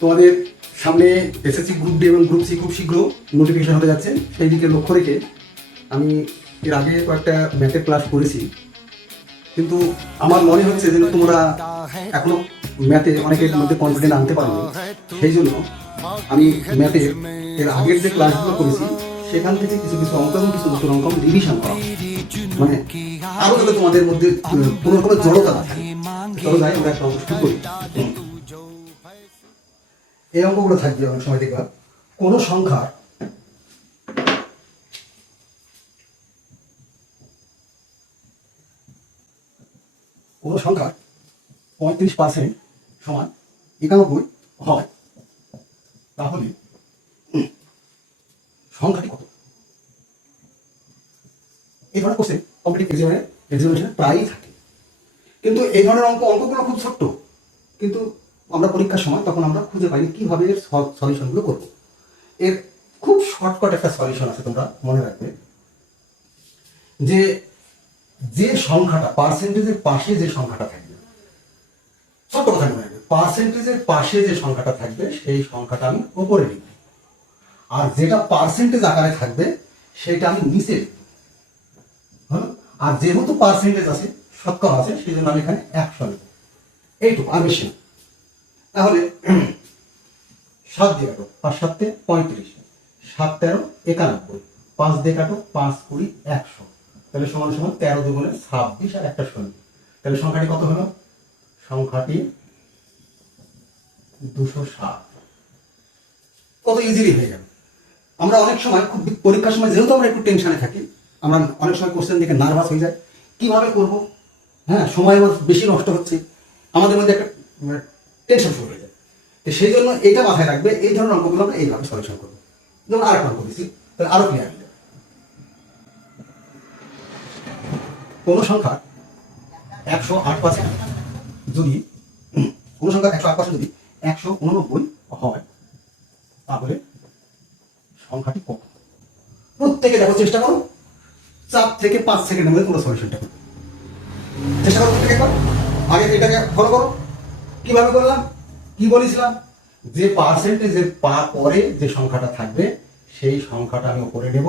তোমাদের সামনে SSC group D এবং গ্রুপ সি খুব শীঘ্র নোটিফিকেশন হতে যাচ্ছে, সেই দিকে লক্ষ্য রেখে আমি এর আগে কয়েকটা ম্যাথের ক্লাস করেছি, কিন্তু আমার মনে হচ্ছে যে তোমরা এখনো ম্যাথে অনেকের মধ্যে কনফিডেন্ট আনতে পারো। সেই জন্য আমি ম্যাথের এর আগের যে ক্লাসগুলো করেছি সেখান থেকে কিছু কিছু অঙ্ক এবং কিছু নতুন অঙ্ক রিভিশন করা, মানে আরো যাতে তোমাদের মধ্যে কোনো রকমের জড়তা না থাকে। চলো যাই আমরা একটা অঙ্ক শুরু করি। এই অঙ্কগুলো থাকবে অনেক সময় দেখবা কোনো সংখ্যার কোনো সংখ্যার 35% সমান 91 হয়, তাহলে সংখ্যাটি কত? এই ধরনের কোশ্চেন কম্পিটিটিভ এক্সামিনেশনে প্রায়ই থাকে, কিন্তু এই ধরনের অঙ্কগুলো খুব ছোট্ট, কিন্তু আমরা পরীক্ষার সময় তখন আমরা খুঁজে পাইনি কিভাবে এর সলিউশনগুলো করবো। এর খুব শর্টকাট একটা সলিউশন আছে, তোমরা মনে রাখবে যে যে সংখ্যাটা পার্সেন্টেজের পাশে যে সংখ্যাটা থাকবে, ছোট্ট কথা মনে রাখবে, পার্সেন্টেজের পাশে যে সংখ্যাটা থাকবে সেই সংখ্যাটা আমি উপরে লিখব, আর যেটা পার্সেন্টেজ আকারে থাকবে সেটা আমি নিচে লিখব। হ্যাঁ, আর যেহেতু পার্সেন্টেজ আছে, শতকরা আছে, সেই জন্য আমি এখানে 100 লিখব, এইটুকু, আর বেশি না। তাহলে 7 দিয়ে কাটো, 5 7 35, 7 13 91, 5 দিয়ে কাটো, 5 20 100, তাহলে সমান সমান 13 দুগুণে 26 আর একটা 0। তাহলে সংখ্যাটি কত হলো? সংখ্যাটি 207। কত ইজিলি হয়ে যাবে। আমরা অনেক সময় খুব পরীক্ষার সময় যেহেতু আমরা একটু টেনশনে থাকি, আমরা অনেক সময় কোশ্চেন দেখে নার্ভাস হয়ে যায়, কিভাবে করব, হ্যাঁ সময় বেশি নষ্ট হচ্ছে, আমাদের মধ্যে একটা টেনশন শুরু হয়ে যায়। তো সেই জন্য এটা মাথায় রাখবে, এই ধরনের অঙ্কগুলো আমরা এইভাবে সলিউশন করবো। যেমন আরেকটা অঙ্ক দিচ্ছি, তাহলে আরো ক্লিয়ার হয়ে যাবে। কোনো সংখ্যা 108% যদি কোনো সংখ্যা 108% যদি 189 হয়, তাহলে সংখ্যাটি কত? প্রত্যেকে দেখো, চেষ্টা করো 4 থেকে 5 সেকেন্ডের মধ্যে তোমরা সলিউশনটা করো। চেষ্টা করো প্রত্যেকে একবার, আগে এটাকে ফলো করো। কিভাবে করলাম, কি বলেছিলাম, যে পার্সেন্টেজের পরে যে সংখ্যাটা থাকবে সেই সংখ্যাটা আমি উপরে নেব,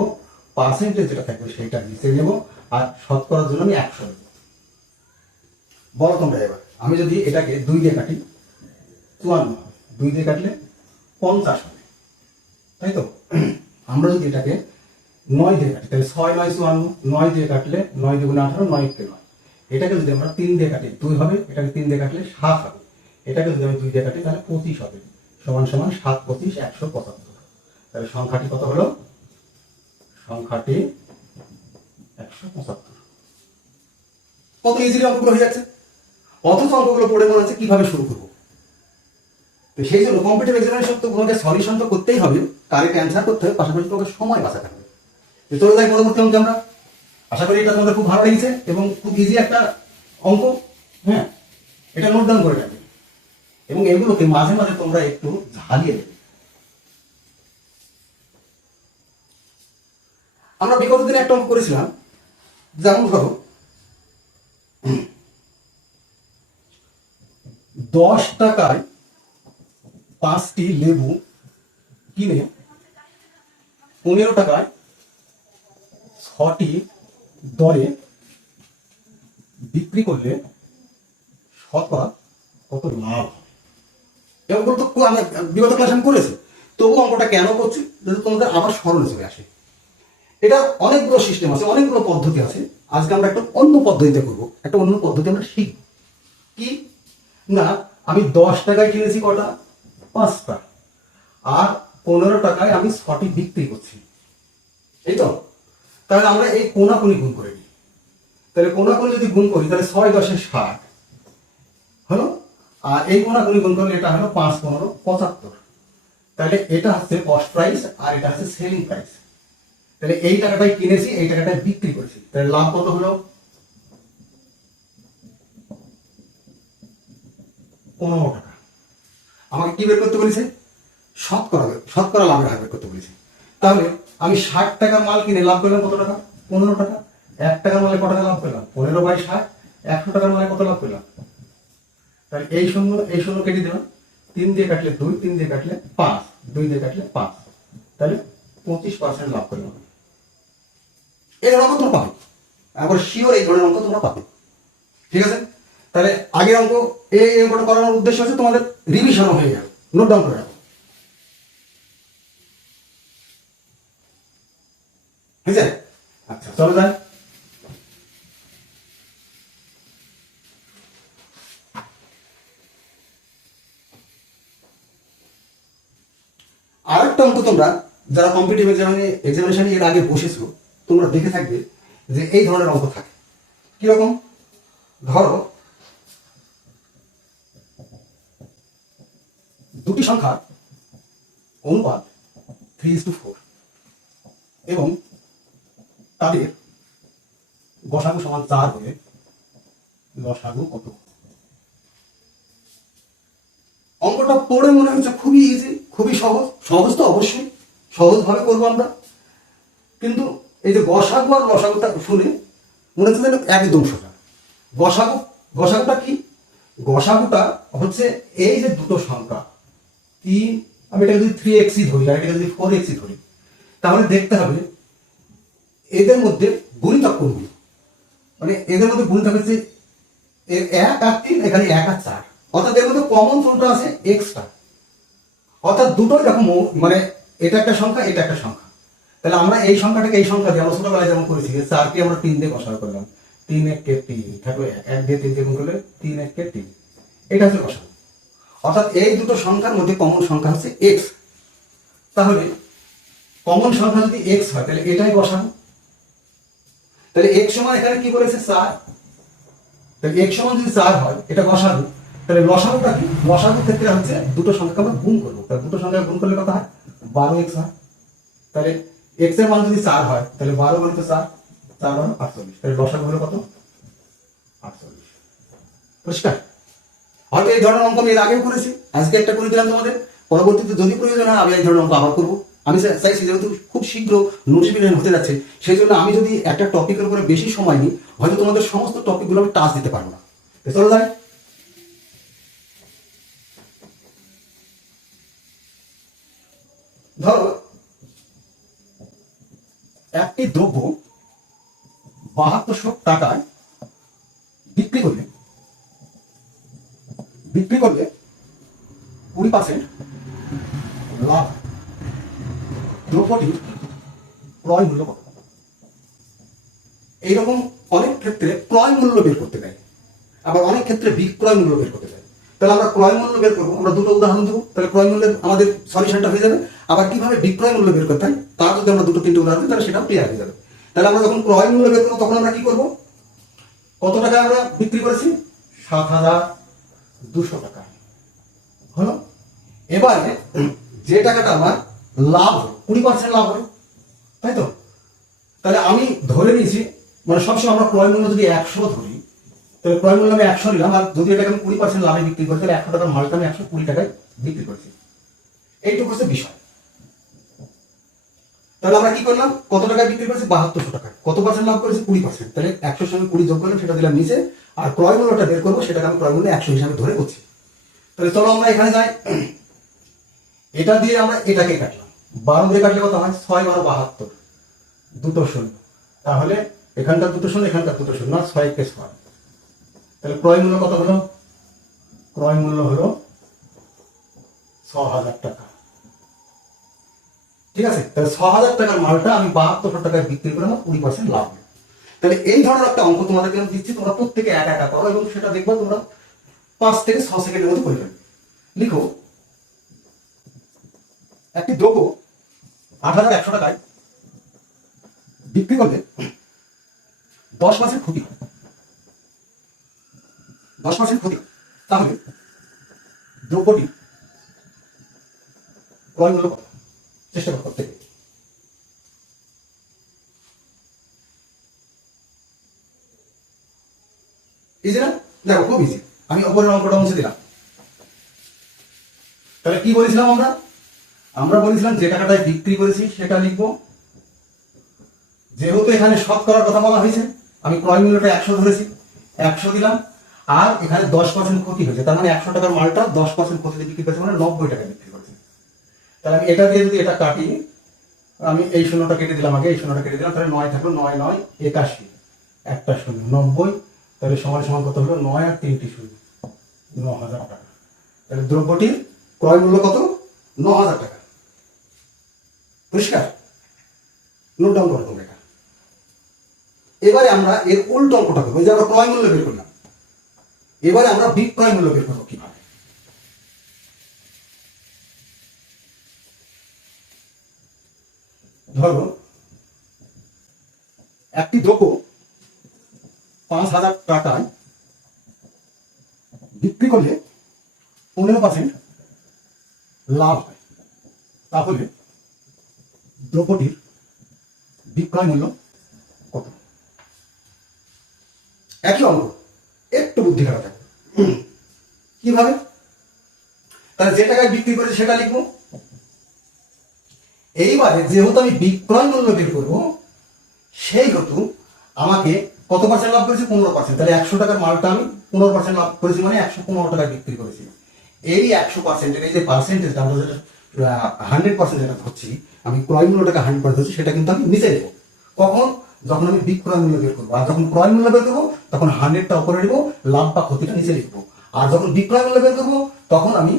পার্সেন্টেজ যেটা থাকবে সেটা নিচে নেব, আর শতকরার জন্য আমি 100 নেব। বলো তোমরা এবার, আমি যদি এটাকে 2 দিয়ে কাটি 54, 2 দিয়ে কাটলে 50 হবে, তাই তো? আমরা যদি এটাকে 9 দিয়ে কাটি, তাহলে 6 9 54, 9 দিয়ে কাটলে 9 2 18, 9 কে 9। এটাকে যদি আমরা 3 দিয়ে কাটি 2 হবে, এটাকে 3 দিয়ে কাটলে 7 হবে, এটাকে যদি আমি 2 দিয়ে কাটি তাহলে 25 হবে, সমান সমান 7 25 175। তাহলে সংখ্যাটি কত হলো? সংখ্যাটি 175। কত ইজিলি অঙ্কগুলো হয়ে যাচ্ছে, অথচ অঙ্কগুলো পড়ে মনে হচ্ছে কিভাবে শুরু করবো। তো সেই জন্য কম্পিটিটিভ এক্সামিনেশন তো তোমাকে সলিউশন তো করতেই হবে, কারেক্ট অ্যান্সার করতে হবে, পাশাপাশি তোমাকে সময় বাঁচাতে হবে। চলে যাই পরবর্তী অঙ্কে আমরা। আশা করি এটা তোমাদের খুব ভালো লেগেছে এবং খুব ইজি একটা অঙ্ক। হ্যাঁ, এটা নোট ডাউন করে রাখবে এবং এগুলোকে মাঝে মাঝে তোমরা একটু ঝালিয়ে দেবে। আমরা বিগত দিনে একটা অঙ্ক করেছিলাম, যেমন ধরো 10 টাকায় 5টি লেবু কিনে 15 টাকায় 6টি দরে বিক্রি করলে শতকরা কত লাভ হবে? এগুলো তো আমরা বিগত ক্লাস আমি করেছি, তবু অঙ্কটা কেন করছি যদি তোমাদের আবার স্মরণে চলে আসে। এটা অনেকগুলো সিস্টেম আছে, অনেকগুলো পদ্ধতি আছে। আজকে আমরা একটা অন্য পদ্ধতিতে করবো, একটা অন্য পদ্ধতি আমরা শিখব। কি না, আমি 10 টাকায় কিনেছি কটা? 5টা, আর 15 টাকায় আমি 6টি বিক্রি করছি, এই তো। তাহলে আমরা এই কোনাকুনি গুণ করে নিই। তাহলে কোনাকুনি যদি গুণ করি তাহলে 6 10 60 হলো, আর এই কোনাকুনি গুণ করলে এটা হলো 5 15 75। তাহলে এটা হচ্ছে কস্ট প্রাইস আর এটা হচ্ছে সেলিং প্রাইস। তাহলে এই টাকাটাই কিনেছি, এই টাকাটাই বিক্রি করেছি, তাহলে লাভ কত হলো? 15 টাকা। আমাকে কি বের করতে বলেছে? শতকরা লাভের হার বের করতে বলেছে। তাহলে আমি 60 টাকার মাল কিনে লাভ করলাম কত টাকা? 15 টাকা। 1 টাকার মালে কত টাকা লাভ পেলাম? 15/60। 100 টাকার মালে কত লাভ পেলাম? তাহলে এই শূন্য কেটে দিলাম, 3 দিয়ে কাটলে 2, 3 দিয়ে কাটলে 5, 2 দিয়ে কাটলে 5, তাহলে 25% লাভ করলাম। এই ধরনের অঙ্ক তোমরা পাবে, একবার শিওর এই ধরনের অঙ্ক তোমরা পাবে। ঠিক আছে, তাহলে আগের অঙ্ক এই অঙ্কটা করানোর উদ্দেশ্য হচ্ছে তোমাদের রিভিশন হয়ে যাবে, নোট ডাউন করে রাখো। ঠিক আছে, আচ্ছা চলো যাই। আরেকটা অঙ্ক তোমরা যারা কম্পিটিটিভ এক্সামিনেশনে এর আগে বসেছো তোমরা দেখে থাকবে যে এই ধরনের অঙ্ক থাকে। কিরকম? ধরো দুটি সংখ্যার অনুপাত 3:4 এবং তাদের গসাগু সমান 4 হলে লসাগু কত? অঙ্কটা পড়ে মনে হচ্ছে খুবই ইজি, খুবই সহজ। সহজ তো অবশ্যই, সহজভাবে করবো আমরা, কিন্তু এই যে গসাগু আর লসাগুটা শুনে মনে হচ্ছে যেন একদম সোজা। গসাগুটা কি? গসাগুটা হচ্ছে এই যে দুটো সংখ্যা 3, আমি এটা যদি 3x ধরি আর এটা যদি 4x ধরি, তাহলে দেখতে হবে এদের মধ্যে গুণিতক কোনগুলো, মানে এদের মধ্যে গুণিতক হচ্ছে 1 আর 3, এখানে 1 আর 4, অর্থাৎ এর মধ্যে কমন কোনটা আছে? এক্সটা, অর্থাৎ দুটোই এরকম, মানে এটা একটা সংখ্যা, এটা একটা সংখ্যা। তাহলে আমরা এই সংখ্যাটাকে এই সংখ্যা দিয়ে আমরা ছোটবেলায় যেমন করেছি 4কে আমরা 3 দিয়ে গসাগু করলাম, 3 1 3 থাকলো 1 দিয়ে 3 কে গুণ করলে 3 1 3, এটা হচ্ছে গসাগু। অর্থাৎ এই দুটো সংখ্যার মধ্যে কমন সংখ্যা হচ্ছে এক্স। তাহলে কমন সংখ্যা যদি এক্স হয় তাহলে এটাই গসাগু। তাহলে এক্স সমান এখানে কি বলেছে? 4। তাহলে এক্স সমান যদি 4 হয় এটা গসাগু, তাহলে লসাগুটা কি? লসাগুর ক্ষেত্রে হচ্ছে দুটো সংখ্যাকে আমরা গুণ করবো, তাহলে দুটো সংখ্যা গুণ করলে কত হয়? 12x হয়। তাহলে এক্স এর মান যদি 4 হয় তাহলে 12 গুণিত 4, 4 × 48, তাহলে লসাগু হলো কত? 48। পরিষ্কার? হয়তো এই ধরনের অঙ্ক আমি এর আগেও করেছি, আজকে একটা করে দিলাম তোমাদের, পরবর্তীতে যদি প্রয়োজন হয় আমি এই ধরনের অঙ্ক আবার করবো। আমি চাইছি যেহেতু খুব শীঘ্র নোটিফিকেশন হতে যাচ্ছে, সেই জন্য আমি যদি একটা টপিকের উপরে বেশি সময় নিই হয়তো তোমাদের সমস্ত টপিকগুলো আমি টাচ দিতে পারবো না। চলো যাই। ধরো একটি দ্রব্য 7200 টাকায় বিক্রি করলে 20% লাভ, দ্রব্যটির ক্রয় মূল্য কত? এইরকম অনেক ক্ষেত্রে ক্রয় মূল্য বের করতে দেয়, আবার অনেক ক্ষেত্রে বিক্রয় মূল্য বের করতে দেয়। তাহলে আমরা ক্রয় মূল্য বের করবো, আমরা দুটো উদাহরণ দেবো, তাহলে ক্রয় মূল্যের আমাদের সলিউশনটা হয়ে যাবে। আবার কিভাবে বিক্রয় মূল্য বের করতে হয় তার যদি আমরা দুটো তিনটে উদাহরণ দিই তাহলে সেটাও ক্লিয়ার হয়ে যাবে। তাহলে আমরা যখন ক্রয় মূল্য বের করবো তখন আমরা কি করবো? কত টাকা আমরা বিক্রি করেছি? 7200 টাকা হলো। এবারে যে টাকাটা আমার লাভ হলো 20% লাভ হলো, তাই তো? তাহলে আমি ধরে নিয়েছি, মানে সবসময় আমরা ক্রয় মূল্য যদি 100 ধরি তাহলে ক্রয় মূল্য আমি 100 নিলাম, আর যদি এটাকে আমি 20% লাভে বিক্রি করি তাহলে 100 টাকার মালটা আমি 120 টাকায় বিক্রি করছি। এইটুকু হচ্ছে বিষয়। তাহলে আমরা কি করলাম? কত টাকায় বিক্রি করেছি? 7200 টাকায়। কত পার্সেন্ট লাভ করেছি? 20%। তাহলে 100 সঙ্গে 20 যোগ করলাম, সেটা দিলাম নিচে, আর ক্রয় মূল্যটা বের করবো সেটাকে আমি ক্রয় মূল্য 100 হিসাবে ধরে করছি। তাহলে চলো আমরা এখানে যাই, এটা দিয়ে আমরা এটাকে কাটলাম, 12 দিয়ে কাটলে কত হয়? 6 12 72, দুটো শূন্য। তাহলে এখানকার দুটো শূন্য, এখানকার দুটো শূন্য, 6 কে 6। তাহলে ক্রয় মূল্য কত হলো? ক্রয় মূল্য হলো 6000 টাকা। ঠিক আছে, তাহলে 6000 টাকার মালটা আমি 7200 টাকায় বিক্রি করে আমার 20% লাভ হলো। তাহলে এই ধরনের একটা অঙ্ক তোমাদেরকে আমি দিচ্ছি, তোমরা প্রত্যেকে একা একা করো এবং সেটা দেখবা তোমরা 5 থেকে 6 সেকেন্ডের মধ্যে করে ফেলবে। লিখো, একটি দ্রব্য 8100 টাকায় বিক্রি করলে 10% ক্ষতি হয়, 10% ক্ষতি। তাহলে দ্রব্যটি ক্রয় মূল্য কত? চেষ্টা করো প্রত্যেকে। ইজি না? দেখো খুব ইজি। আমি উপরের অঙ্কটা মুছে দিলাম। তাহলে কি বলেছিলাম আমরা? আমরা বলেছিলাম যে টাকাটায় বিক্রি করেছি সেটা লিখবো। যেহেতু এখানে শতকরার কথা বলা হয়েছে, আমি ক্রয় মূল্যটা 100 ধরেছি, 100 দিলাম। আর এখানে 10% ক্ষতি হয়েছে, তার মানে 100 টাকার মালটা 10% ক্ষতিতে বিক্রি করেছে, মানে 90 টাকা বিক্রি করেছে। তাহলে আমি এটা দিয়ে যদি এটা কাটি, আমি এই শূন্যটা কেটে দিলাম, আগে এই শূন্যটা কেটে দিলাম, তাহলে 9 থাকলো, 9 9 81, একটা শূন্য 90, তাহলে সমান সমান কত হলো? 9 আর 3টি শূন্য, 9000 টাকা। তাহলে দ্রব্যটির ক্রয় মূল্য কত? 9000 টাকা। পরিষ্কার? নোট ডাউন করো তোমরা এটা। এবারে আমরা এর উল্টো অঙ্কটা করবো, যে আমরা ক্রয় মূল্য বের করলাম, এবারে আমরা বিক্রয় মূল্য বের করবো কিভাবে। ধরো একটি দ্রব্য 5000 টাকায় বিক্রি করলে 15% লাভ হয়, তাহলে দ্রব্যটির বিক্রয় মূল্য কত? একই অঙ্ক, একটু বুদ্ধি খারাপ থাকবে। কিভাবে? তাহলে যে টাকায় বিক্রি করেছে সেটা লিখবো। এইবারে যেহেতু আমি বিক্রয় মূল্য বের করবো, সেইহেতু আমাকে কত পার্সেন্ট লাভ করেছি? 15%। তাহলে 100 টাকার মালটা আমি 15% লাভ করেছি, মানে 115 টাকায় বিক্রি করেছি। এই 100%, এই যে পার্সেন্টেজটা আমরা যেটা 100% যেটা ধরছি, আমি ক্রয় মূল্যটাকে 100% ধরছি, সেটা কিন্তু আমি নিচে নেবো। কখন? যখন আমি বিক্রয় মূল্য বের করবো। আর যখন ক্রয় মূল্য বের করবো তখন 100টা উপরে নেবো, লাভ বা ক্ষতিটা নিচে লিখবো। আর যখন বিক্রয় মূল্য বের করবো তখন আমি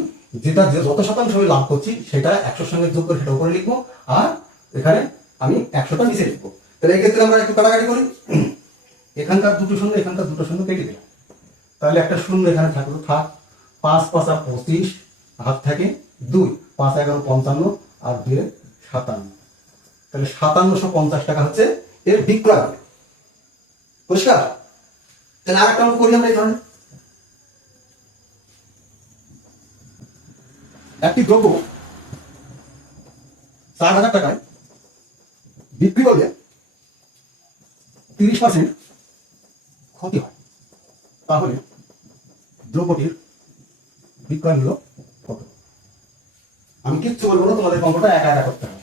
যেটা যত শতাংশ আমি লাভ করছি সেটা 100 সঙ্গে যোগ করে সেটা উপরে লিখবো, আর এখানে আমি 100টা নিচে লিখবো। তাহলে এই ক্ষেত্রে আমরা একটু কাটাকাটি করি। এখানকার দুটো শূন্য, এখানকার দুটো শূন্য কেটে দিলাম, তাহলে একটা শূন্য এখানে থাকলো, থাক। 5 5 25, হাত থাকে 2, 5 11 55, আর 2 57, তাহলে 5750 টাকা হচ্ছে এর বিক্রয় মূল্য। পরিষ্কার? তাহলে আরেকটা অঙ্ক করি আমরা এই ধরনের। একটি দ্রব্য 4000 টাকায় বিক্রি করলে 30% ক্ষতি হয়, তাহলে দ্রব্যটির বিক্রয় মূল্য কত? আমি কিচ্ছু বলবো না, তোমাদের অঙ্কটা একা একা করতে হবে।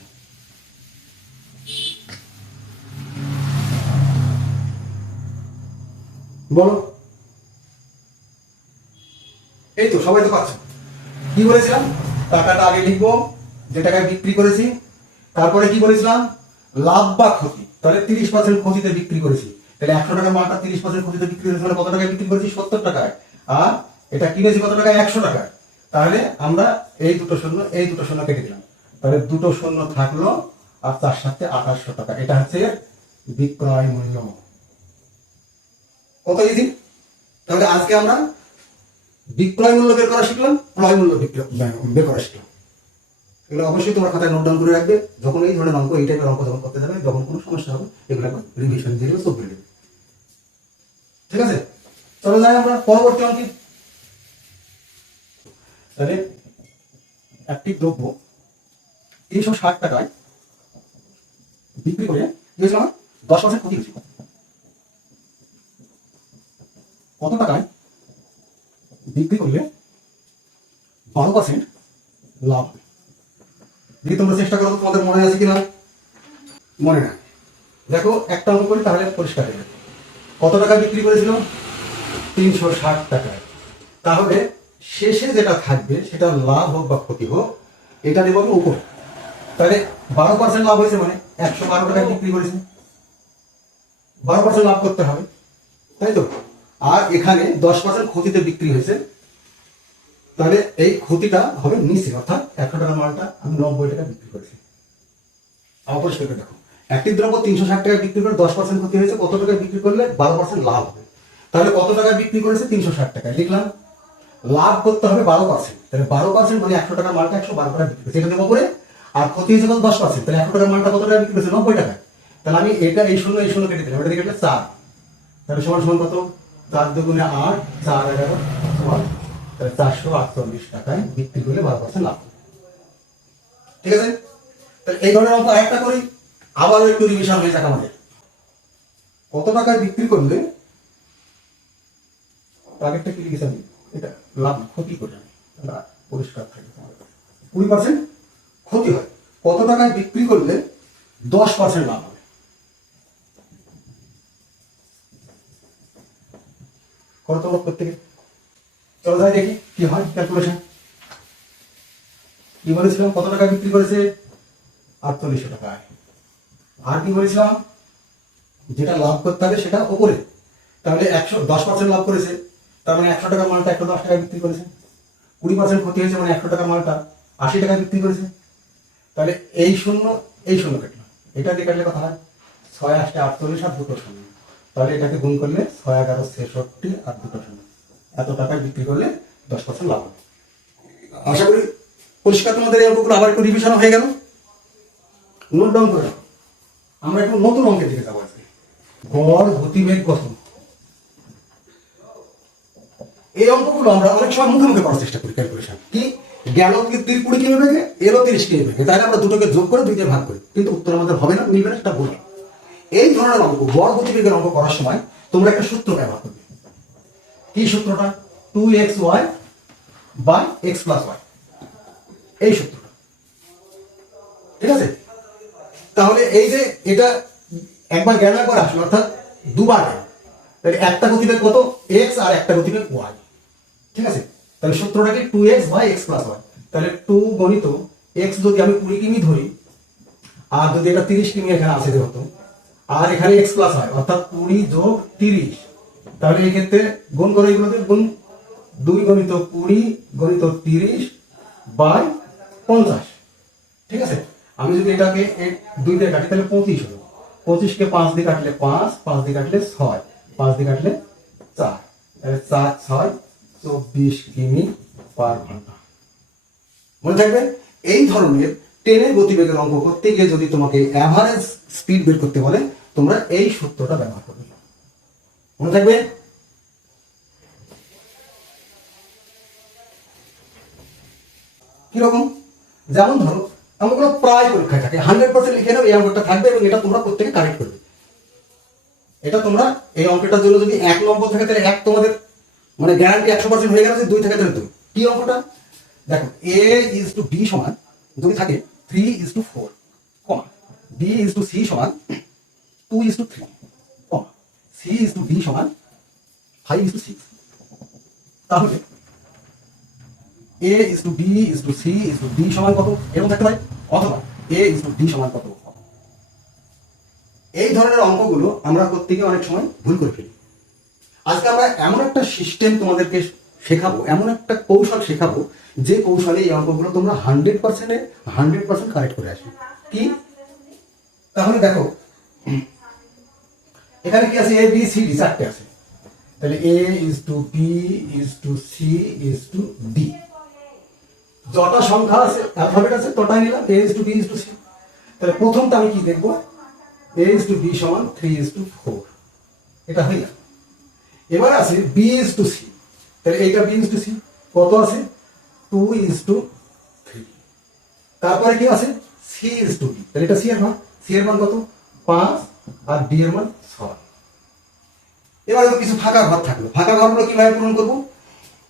বলো। এই তো সবাই তো পাচ্ছ। কি বলেছিলাম? টাকাটা আগে লিখবো, যে টাকায় বিক্রি করেছি, তারপরে কি বলেছিলাম? লাভ বা ক্ষতি। তাহলে 30% ক্ষতিতে বিক্রি করেছি, তাহলে 100 টাকার মালটা 30% ক্ষতিতে বিক্রি করেছি, মানে কত টাকায় বিক্রি করেছি? 70 টাকায়। আর এটা কিনেছি কত টাকায়? 100 টাকায়। তাহলে আমরা এই দুটো শূন্য, এই দুটো শূন্য কেটে দিলাম, তাহলে দুটো শূন্য থাকলো, আর তার সাথে 2800 টাকা। এটা হচ্ছে বিক্রয় মূল্য। কত ইজি? তাহলে আজকে আমরা বিক্রয় মূল্য বের করা শিখলাম, ক্রয় মূল্য বের করা শিখলাম। এগুলো অবশ্যই তোমার খাতায় নোট ডাউন করে রাখবে। যখন এই ধরনের অঙ্ক, এই টাইপের অঙ্ক যখন করতে যাবে, যখন কোনো সমস্যা হবে, এগুলো রিভিশন দিয়ে সব করে দেবে। ঠিক আছে? চলো যাই আমরা পরবর্তী অঙ্কে। তাহলে একটি দ্রব্য 360 টাকায় বিক্রি করে দিয়েছিল, আমার 10% ক্ষতি হয়েছিল। কত টাকায় বিক্রি করলে 12% লাভ হবে? যদি তোমরা চেষ্টা করো, তোমাদের মনে আছে কিনা? মনে নাই। দেখো একটা অঙ্ক করি, তাহলে পরিষ্কার হয়ে যাবে। কত টাকা বিক্রি করেছিল? 360 টাকায়। তাহলে শেষে যেটা থাকবে সেটা লাভ হোক বা ক্ষতি হোক, এটা নেব আমি উপর। তাহলে 12% লাভ হয়েছে, মানে 112 টাকায় বিক্রি করেছে, 12% লাভ করতে হবে, তাই তো? আর এখানে 10% ক্ষতিতে বিক্রি হয়েছে, তাহলে এই ক্ষতিটা হবে নিচে, অর্থাৎ 100 টাকার মালটা আমি 90 টাকা বিক্রি করেছি। আমার পরিষ্কার করে দেখো, একটি দ্রব্য 360 টাকায় বিক্রি করে 10% ক্ষতি হয়েছে, কত টাকায় বিক্রি করলে 12% লাভ হবে? তাহলে কত টাকায় বিক্রি করেছে? 360 টাকায় লিখলাম। লাভ করতে হবে 12%, তাহলে 12% মানে 100 টাকার মালটা 112 টাকা বিক্রি করেছে, এটা দেবো করে। আর ক্ষতি হয়েছে কত? 10%, তাহলে 100 টাকার মালটা কত টাকা বিক্রি করেছে? 90 টাকায়। তাহলে আমি এটা এই শূন্য কেটে দিলাম, এটা দিয়ে কেটে 4, তাহলে সমান সমান কত? 4 দুগুণে 8, 4 11 12, তাহলে 448 টাকায় বিক্রি করলে 12% লাভ। ঠিক আছে? তাহলে এই ধরনের অঙ্ক আরেকটা করি, আবারও একটু রিভিশন হয়ে যাক আমাদের। কত টাকায় বিক্রি করলে, টার্গেটটা কি লিখেছি আমি? এটা লাভ ক্ষতি করে আমি, পরিষ্কার থাকে, 20% ক্ষতি হয়। কত টাকায় বিক্রি করলে 10% লাভ হবে? করো তোমরা প্রত্যেকে। চলো যাই দেখি কি হয় ক্যালকুলেশন। কি বলেছিলাম, কত টাকা বিক্রি করেছে? 4800 টাকায়। আর কি বলেছিলাম, যেটা লাভ করতে হবে সেটা ওপরে, তাহলে 10% লাভ করেছে, তার মানে 100 টাকার মালটা 110 টাকায় বিক্রি করেছে। 20% ক্ষতি হয়েছে, মানে 100 টাকার মালটা 80 টাকায় বিক্রি করেছে। তাহলে এই শূন্য কাটলো, এটা দিয়ে কাটলে কথা হয় 6 8 48 আর দুটো শূন্য। তাহলে এটাকে গুণ করলে 6 11 66 আর দুটো শূন্য, এত টাকায় বিক্রি করলে 10% লাভ হবে। আশা করি পরিষ্কার তোমাদের এই অঙ্কগুলো আবার একটু রিভিশন হয়ে গেল। নোট ডাউন করে রাখো। আমরা একটু নতুন অঙ্কের দিকে যাবো আজকে। গড় গতিবেগ কত? এই অঙ্কগুলো আমরা অনেক সময় মুখে মুখে করার চেষ্টা করি। ক্যালকুলেশন কি, গেল 20 কিমি বেগে, এলো 30 কিমি বেগে, তাহলে আমরা দুটোকে যোগ করে 2 দিয়ে ভাগ করি, কিন্তু উত্তর আমাদের হবে না, মিলবে না, সেটা ভুল। এই ধরনের অঙ্ক, গড় গতিবেগের অঙ্ক করার সময় তোমরা একটা সূত্র ব্যবহার করবে। কি সূত্রটা? 2xy by x plus y, এই সূত্রটা। ঠিক আছে? তাহলে এই যে এটা একবার জ্ঞান একবার আসলো, অর্থাৎ দুবার জ্ঞান। তাহলে একটা গতিবেগ কত? x, আর একটা গতিবেগ y। ঠিক আছে? তাহলে সূত্রটা কি 2x by x plus y। তাহলে 2 গণিত x যদি আমি 20 কিমি ধরি, আর যদি এটা 30 কিমি এখানে আছে যেহেতু, আর এখানে x প্লাস y অর্থাৎ 20 যোগ 30, তাহলে এই ক্ষেত্রে গুণ করে এগুলোতে গুণ 2 গণিত 20 গণিত 30 বাই 50। ঠিক আছে? আমি যদি এটাকে 2 দিয়ে কাটি তাহলে 25 হলো। 25 কে 5 দিয়ে কাটলে 5, 5 দিয়ে কাটলে 6, 5 দিয়ে কাটলে 4, তাহলে 4 6 24 কিমি পার ঘন্টা। মনে থাকবে, এই ধরনের ট্রেনের গতিবেগের অঙ্ক করতে গিয়ে যদি তোমাকে অ্যাভারেজ স্পিড বের করতে বলে, তোমরা এই সূত্রটা ব্যবহার করবে। মনে থাকবে? কিরকম? যেমন ধরো অঙ্কগুলো প্রায় পরীক্ষায় থাকে, 100% লিখে নাও, এই অঙ্কটা থাকবে এবং এটা তোমরা প্রত্যেকে কারেক্ট করবে। এটা তোমরা এই অঙ্কটার জন্য যদি 1 নম্বর থাকে তাহলে 1 তোমাদের মানে গ্যারান্টি 100% হয়ে গেল। যে 2 থাকে তাহলে 2। কি অঙ্কটা? দেখো, a is to b সমান যদি থাকে 3 is to 4, b is to c সমান 2 is to 3, c is to d সমান 5 is to 6। তাহলে a is to b is to c is to d সমান কত এরকম থাকতে পারে, অথবা a is to d সমান কত। এই ধরনের অঙ্কগুলো আমরা প্রত্যেকে অনেক সময় ভুল করে ফেলি। আজকে আমরা এমন একটা সিস্টেম তোমাদেরকে শেখাবো, এমন একটা কৌশল শেখাবো, যে কৌশলে এই অঙ্কগুলো তোমরা 100% কারেক্ট করে আসবে। কি? তাহলে দেখো এখানে কি আছে? a b c d চারটে আছে। তাহলে a is to b is to c is to d, যটা সংখ্যা আছে অ্যালফাবেট আছে তটাই নিলাম, a is to b is to c। তাহলে প্রথমটা আমি কি দেখবো? a is to b সমান 3 is to 4, এটা হয়ে গেল। এবার আছে b is to c, তাহলে এইটা b is to c কত আছে? 2 is to 3। তারপরে কি আছে? c is to d, তাহলে এটা c এর মান, c এর মান কত? 5, আর d এর মান 6। এবার কিছু ফাঁকা ঘর থাকলো, ফাঁকা ঘরগুলো কিভাবে পূরণ করবো?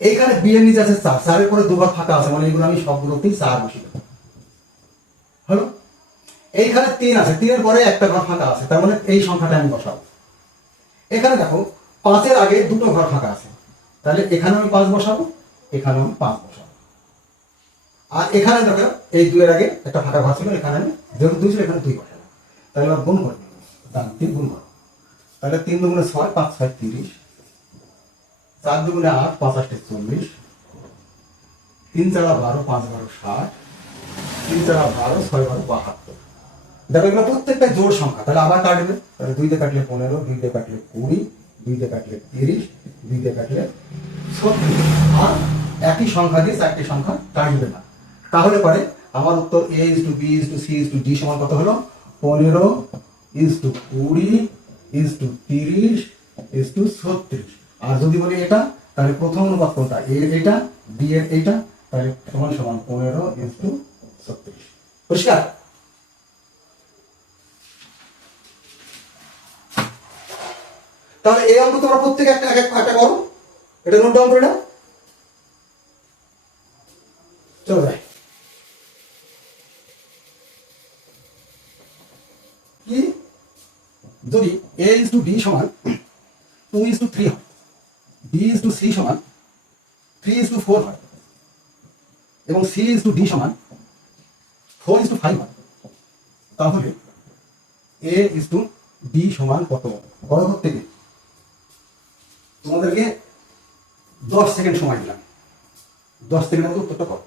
এইখানে b এর নিচে আছে 4, 4 এর পরে 2 ঘর ফাঁকা আছে, মানে এগুলো আমি সবগুলোতেই 4 বসিয়ে দেবো। হলো? এইখানে 3 আছে, 3 এর পরে একটা ঘর ফাঁকা আছে, তার মানে এই সংখ্যাটা আমি বসাবো। এখানে দেখো 5 এর আগে দুটো ঘর ফাঁকা আছে, তাহলে এখানে আমি 5 বসাবো, এখানে আমি 5 বসাবো। আর এখানে দেখো এই 2 এর আগে একটা ফাঁকা ঘর ছিল, এখানে আমি যেহেতু 2 ছিল এখানে 2 বসাবো। তাহলে আমরা গুণ করবো, 3 গুণ করবো, তাহলে 3 2 গুণে 6, 5 6 30, 4 2 গুণে 8, 5 8 40, 3 4 12, 5 12 60, 3 4 12, 6 12 72। দেখো এগুলো প্রত্যেকটা জোড় সংখ্যা, তাহলে আবার কাটবে। তাহলে 2 দিয়ে কাটলে 15, 2 দিয়ে কাটলে 20, 2 দিয়ে কাটলে 30, 2 দিয়ে কাটলে 36, আর একই সংখ্যা দিয়ে 4টি সংখ্যা কাটবে না। তাহলে পরে আমার উত্তর a is to b is to c is to d সমান কত হলো? 15 is to 20 is to 30 is to 36। আর যদি বলি এটা, তাহলে প্রথম অনুপাত কোনটা? a এর এটা, b এর এটা, তাহলে সমান সমান 15 is to 36। পরিষ্কার? তাহলে এই অঙ্ক তোমরা প্রত্যেকে একটা করো, এটা নোট ডাউন করে নাও। চলো যাই। কি? যদি a is to d সমান 2 is to 3 হয়, b B/C সমান 3:4 হয় এবং C/D সমান 4:5 হয়, তাহলে A/D সমান কত? বড় করতে গিয়ে তোমাদেরকে 10 সেকেন্ড সময় দিলাম, 10 সেকেন্ডের মধ্যে উত্তরটা করো।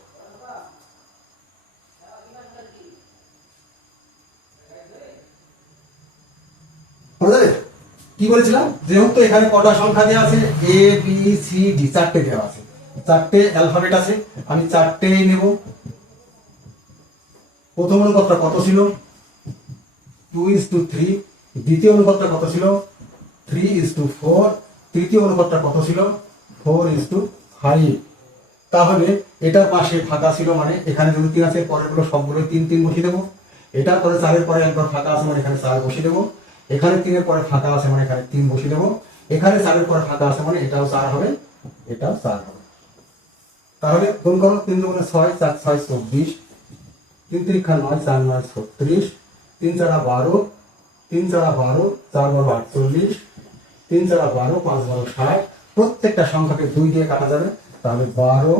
কি বলেছিলাম, যেহেতু এখানে কটা সংখ্যা দেওয়া আছে, A B C D চারটে দেওয়া আছে, চারটে অ্যালফাবেট আছে, আমি চারটেই নেব। প্রথম অনুপাতটা কত ছিল? 2:3। দ্বিতীয় অনুপাতটা কত ছিল? 3:4। তৃতীয় অনুপাতটা কত ছিল? 4:5। তাহলে এটার পাশে ফাঁকা ছিল, মানে এখানে যদি 3 আছে পরেরগুলো সবগুলো 3 বসিয়ে দেবো। এটার পরে 4-এর পরে একবার ফাঁকা আছে, মানে এখানে 4 বসিয়ে দেবো। এখানে 3-এর পরে ফাঁকা আছে, মানে এখানে 3 বসিয়ে দেবো। এখানে 4-এর পরে ফাঁকা আছে, মানে এটাও 4 হবে, এটাও 4 হবে। তাহলে গুণ করো, 3 × 6, 4 × 6 24, 3 × 9 4 × 9 36, 3 × 4 12, 3 × 4 12, 4 × 48, 3 × 4 12, 5 × 12 60। প্রত্যেকটা সংখ্যাকে 2 দিয়ে কাটা যাবে, তাহলে 12,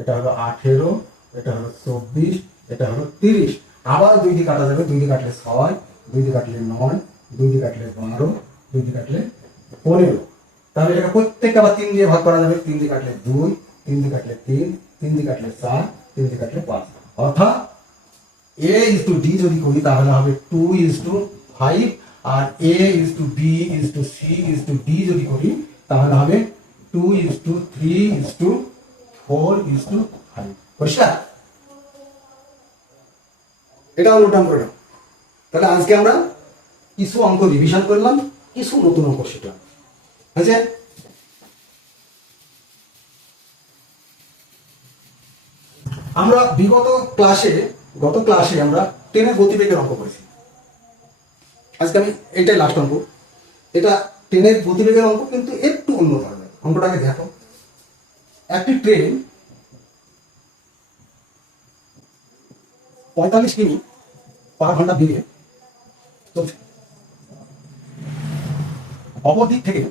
এটা হলো 18, এটা হলো 24, এটা হলো 30। আবার 2 দিয়ে কাটা যাবে, 2 দিয়ে কাটলে 6, 2 দিয়ে কাটলে 9, 2 দিয়ে কাটলে 12, 2 দিয়ে কাটলে 15। তাহলে এটা প্রত্যেকটা আবার 3 দিয়ে ভাগ করা যাবে, 3 দিয়ে কাটলে 2, 3 দিয়ে কাটলে 3, 3 দিয়ে কাটলে 4, 3 দিয়ে কাটলে 5। অর্থাৎ A/D যদি করি তাহলে হবে 2:5, আর A/B/C/D যদি করি তাহলে হবে 2:3:4:5। পরিষ্কার? এটা নোট করে নাও। তাহলে আজকে আমরা কিছু অঙ্ক রিভিশন করলাম, কিছু নতুন অঙ্ক শিখলাম। আচ্ছা, আমরা গত ক্লাসে আমরা ট্রেনের গতিবেগের অঙ্ক করেছি। আজকে আমি এটাই লাস্ট অঙ্ক। এটা ট্রেনের গতিবেগের অঙ্ক, কিন্তু একটু অন্য ধরনের। অঙ্কটাকে দেখো, একটি ট্রেন 45 কিমি/ঘন্টা বেগে চলছে। অপর দিক থেকে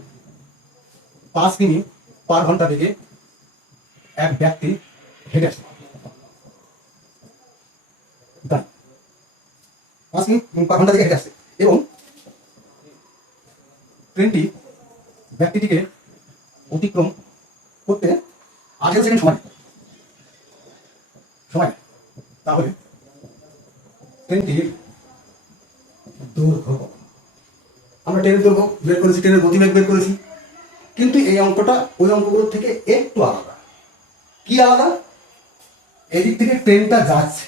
5 কিমি/ঘন্টা বেগে এক ব্যক্তি হেঁটে আসছে। 5 কিমি/ঘন্টা বেগে হেঁটে আসছে এবং ট্রেনটি ব্যক্তিটিকে অতিক্রম করতে 18 সেকেন্ড সময় নেয়। তাহলে ট্রেনটির দৈর্ঘ্য, আমরা ট্রেনের দৈর্ঘ্য বের করেছি, ট্রেনের গতিবেগ বের করেছি, কিন্তু এই অঙ্কটা ওই অঙ্কগুলোর থেকে একটু আলাদা। কি আলাদা? এদিক থেকে ট্রেনটা যাচ্ছে।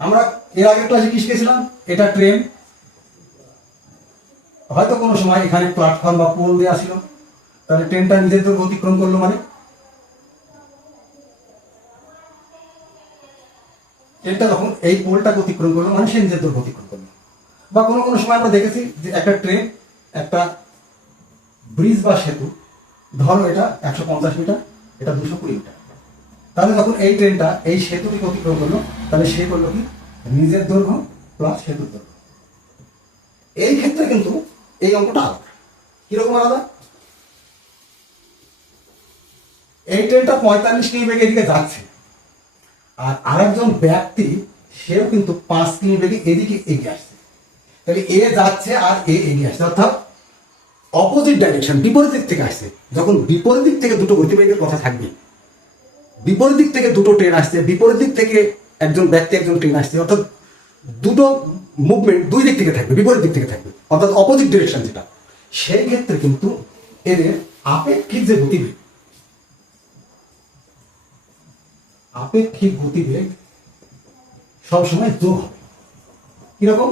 আমরা এর আগের ক্লাসে কি শিখেছিলাম? এটা ট্রেন, হয়তো কোনো সময় এখানে প্ল্যাটফর্ম বা পোল দেওয়া ছিল, তাহলে ট্রেনটা নিজের দৈর্ঘ্য অতিক্রম করলো, মানে ট্রেনটা যখন এই পোলটা অতিক্রম করলো মানে সে নিজের দৈর্ঘ্য অতিক্রম করলো। বা কোনো কোনো সময় আমরা দেখেছি যে একটা ট্রেন একটা ব্রিজ বা সেতু, ধরো এটা 150 মিটার, এটা 220 মিটার। তাহলে যখন এই ট্রেনটা এই সেতুটিকে অতিক্রম করলো, তাহলে সে করলো কি? নিজের দৈর্ঘ্য প্লাস সেতুর দৈর্ঘ্য। এই ক্ষেত্রে কিন্তু এই অঙ্কটা আলাদা। কিরকম আলাদা? এই ট্রেনটা 45 কিমি বেগে এদিকে যাচ্ছে, আর আরেকজন ব্যক্তি সেও কিন্তু 5 কিমি বেগে এদিকে এগিয়ে আসছে। তাহলে এ যাচ্ছে আর এ এগিয়ে আসছে, অর্থাৎ অপোজিট ডাইরেকশন, বিপরীত দিক থেকে আসছে। যখন বিপরীত দিক থেকে দুটো গতিবেগের কথা থাকবে, বিপরীত দিক থেকে দুটো ট্রেন আসছে, বিপরীত দিক থেকে একজন ব্যক্তি একজন ট্রেন আসছে, অর্থাৎ দুটো মুভমেন্ট দুই দিক থেকে থাকবে, বিপরীত দিক থেকে থাকবে, অর্থাৎ অপোজিট ডিরেকশন যেটা, সেই ক্ষেত্রে কিন্তু এদের আপেক্ষিক যে গতিবেগ, আপেক্ষিক গতিবেগ সবসময় যোগ হবে। কিরকম?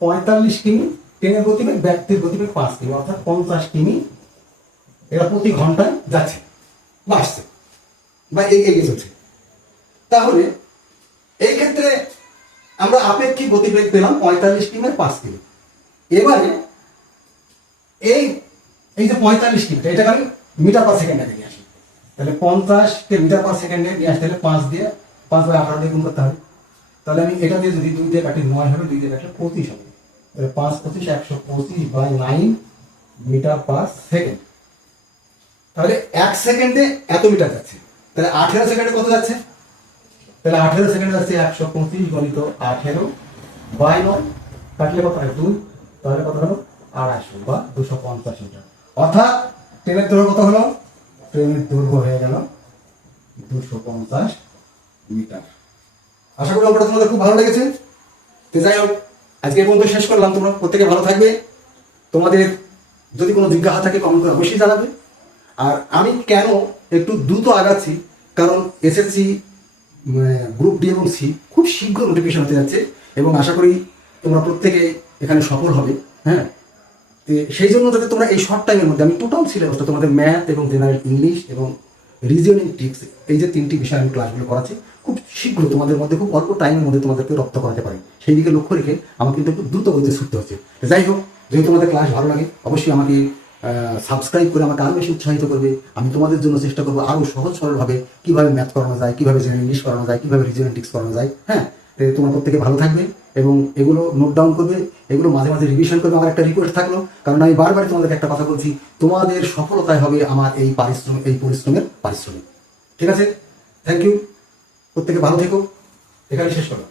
45 কিমি ট্রেনের গতিবেগ, ব্যক্তির গতিবেগ 5 কিমি, অর্থাৎ 50 কিমি এরা প্রতি ঘন্টায় যাচ্ছে বা আসছে বা এগিয়ে চলছে। তাহলে এই ক্ষেত্রে আমরা আপেক্ষিক গতিবেগ পেলাম 45 কিমি 5 কিমি। এবারে এই যে 45 কিমি, এটাকে আমি মিটার পার সেকেন্ডে নিয়ে আসি। তাহলে 50কে মিটার পার সেকেন্ডে নিয়ে আসতে হলে 5 দিয়ে 5/18 দিয়ে গুণ করতে হবে। তাহলে আমি এটা দিয়ে যদি 2 দিয়ে কাটি 9 হবে, 2 দিয়ে কাটলে 25 হবে। তাহলে 5 × 25 125/9 মিটার পার সেকেন্ড। তাহলে 1 সেকেন্ডে এত মিটার যাচ্ছে, তাহলে 18 সেকেন্ডে কত যাচ্ছে? তাহলে 18 সেকেন্ডে যাচ্ছে 125 গণিত 18 বাই 9, কাটলে কত হয় 2, তাহলে কত হলো 250 বা 250 মিটার। অর্থাৎ ট্রেনের দৈর্ঘ্য কত হলো? ট্রেনের দৈর্ঘ্য হয়ে গেল 250 মিটার। আশা করি অঙ্কটা তোমাদের খুব ভালো লেগেছে। তো যাই হোক, আজকে এই পর্যন্ত শেষ করলাম। তোমরা প্রত্যেকে ভালো থাকবে। তোমাদের যদি কোনো জিজ্ঞাসা থাকে কমেন্ট করে অবশ্যই জানাবে। আর আমি কেন একটু দ্রুত আগাচ্ছি, কারণ এসএসসি গ্রুপ ডি এবং সি খুব শীঘ্র নোটিফিকেশন হতে যাচ্ছে এবং আশা করি তোমরা প্রত্যেকে এখানে সফল হবে। হ্যাঁ, তো সেই জন্য যাতে তোমরা এই শর্ট টাইমের মধ্যে আমি টোটাল সিলেবাসটা তোমাদের ম্যাথ এবং জেনারেল ইংলিশ এবং রিজনিং ট্রিক্স, এই যে 3টি বিষয় আমি ক্লাসগুলো করাচ্ছি, খুব শীঘ্র তোমাদের মধ্যে খুব অল্প টাইমের মধ্যে তোমাদেরকে রপ্ত করাতে পারি, সেই দিকে লক্ষ্য রেখে আমাকে কিন্তু একটু দ্রুত গতিতে ছুটতে হচ্ছে। যাই হোক, যদি তোমাদের ক্লাস ভালো লাগে অবশ্যই আমাকে সাবস্ক্রাইব করে আমাকে আরও বেশি উৎসাহিত করবে। আমি তোমাদের জন্য চেষ্টা করবো আরও সহজ সরলভাবে কীভাবে ম্যাথ করানো যায়, কীভাবে জেনারেল ইংলিশ করানো যায়, কীভাবে রিজনিং ট্রিক্স করানো যায়। হ্যাঁ, তোমরা প্রত্যেকে ভালো থাকবে এবং এগুলো নোট ডাউন করবে, এগুলো মাঝে মাঝে রিভিশন করবে। আমার একটা রিকোয়েস্ট থাকলো, কারণ আমি বারবারই তোমাদেরকে একটা কথা বলছি, তোমাদের সফলতায় হবে আমার এই পরিশ্রমের পারিশ্রমিক। ঠিক আছে, থ্যাংক ইউ, প্রত্যেকে ভালো থেকো, এখানে শেষ করো।